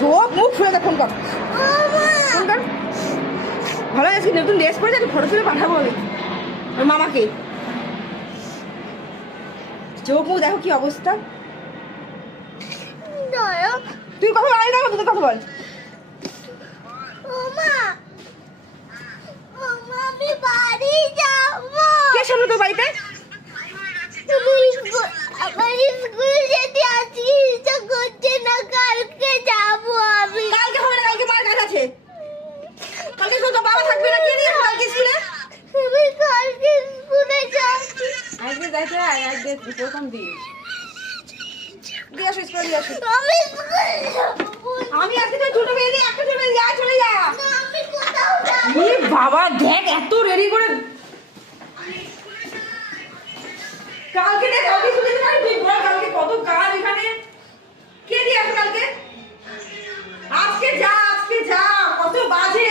চোখ মুখ ফুলে ফোন কর ফোন কর। ভালো আজকে নতুন ড্রেস পরে যাচ্ছে, ফটো তুলে পাঠাবো আমি ওর মামাকে। চোখ মুখ দেখো কি অবস্থা। তুই কথা বল না, তুই কথা বল। আমি বাড়ি যাবো। কে সামনে তোর বাড়িতে? আমার স্কুল যেতে আজকে ইচ্ছা করছে না, কালকে যাবো আমি। কালকে হবে না, কালকে মার কাজ আছে। কালকে তোর বাবা থাকবে না, কে দিয়ে কালকে স্কুলে? আমি কালকে স্কুলে যাচ্ছি। আজকে যাইতে হয়, আজকে প্রথম দিন। দিয়ে আসো স্কুলে দিয়ে আসো। আমি স্কুলে যাবো। আমি আজকে তো ছোট মেয়ে দিয়ে একটা ছোট মেয়ে যা চলে যা। আমি কোথাও যাবো। এই বাবা দেখ এত রেডি করে কালকে দেখ কালকে চলে যা। তুই বল কালকে কত কাজ এখানে, কে দিয়ে আসো কালকে? আজকে যা কত বাজে।